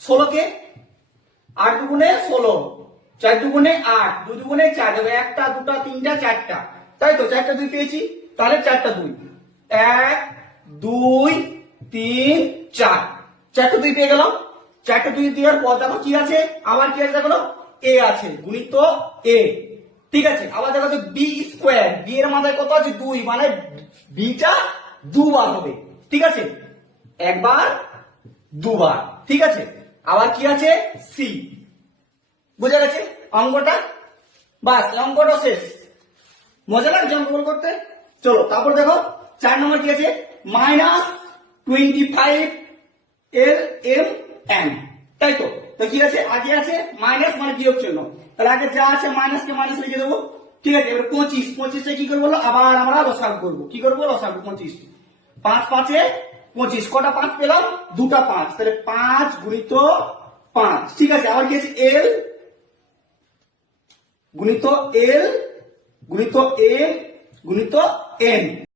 16 কে 8 দুগুণে 16, 4 দুগুণে 8, 2 দুগুণে 4, দেবে 1টা 2টা 3টা 4টা, তাই তো 4টা 2 পেয়েছি, তাহলে 4টা 2, 1 2 3 4, 4টা 2 পেয়ে গেলাম। 4টা 2 দেওয়ার পর দেখো কি আছে, আবার কি আছে দেখো, a আছে, গুণিত a, ঠিক আছে। আবার দেখো তো b স্কয়ার, b এর মাথায় কত আছে 2, মানে b টা দুবার হবে, ঠিক আছে, একবার দুবার, ঠিক আছে। আবার কি আছে c, বুঝা গেছে অঙ্কটা? বাস অঙ্কটা শেষ। মজা লাগছে অঙ্ক করতে? চলো তারপর দেখো 4 নম্বর কি আছে, -25 lm, তাই তো। তো কি আছে, আগে আছে মাইনাস মানে বিয়োগ চিহ্ন, তাহলে আগে যা আছে মাইনাস কে মাইনাস লিখে দেবো, ঠিক আছে। এবার 25 টা কি করবো, আবার আমরা লসাগু করবো, কি করবো লসাগু 25, 5 5 এ 25, কটা 5 পেলাম, দুটা 5, তাহলে 5 গুণিত 5, ঠিক আছে। আবার কি আছে l গুণিত l গুণিত m গুণিত n,